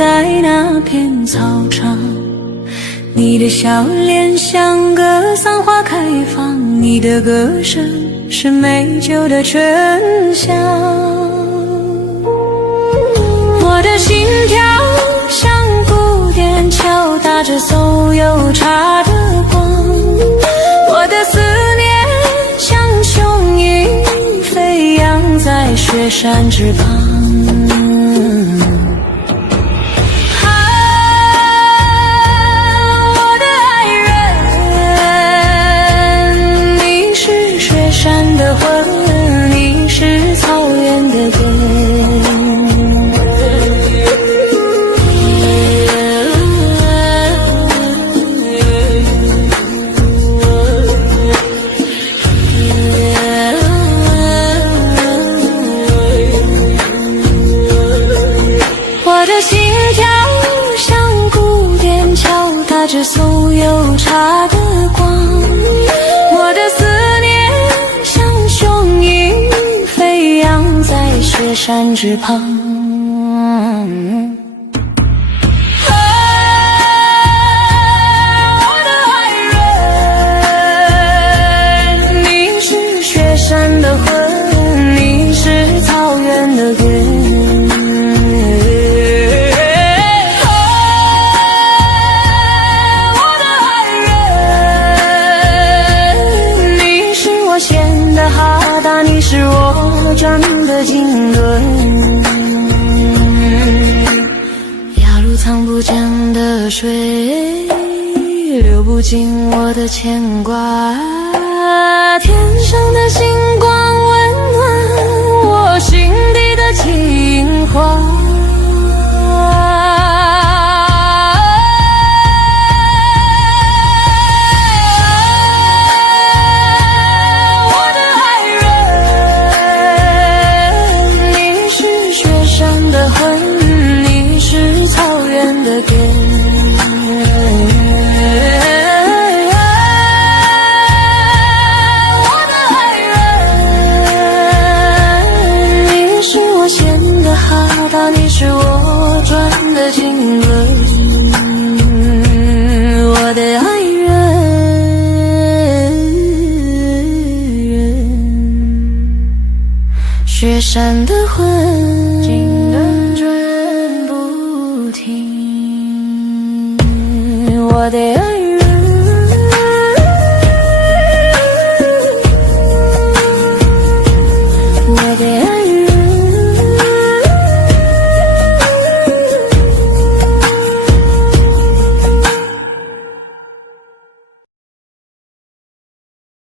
在那片操场，你的笑脸像个桑花开放，你的歌声是美酒的醇香。我的心跳像古典敲打着馊油茶的光，我的思念像雄鹰飞扬在雪山之旁。我的心跳像古典敲打着馊油茶的光，我的思念像雄鹰飞扬在雪山之旁。我的爱人，你是雪山的魂，你是草原的根。哈达，你是我转的经纶，雅鲁藏不见的水，流不尽我的牵挂。天上的星光温暖我心底的情话。你是我转的经纶，我的爱人，雪山的魂，经纶转不停，我的爱人。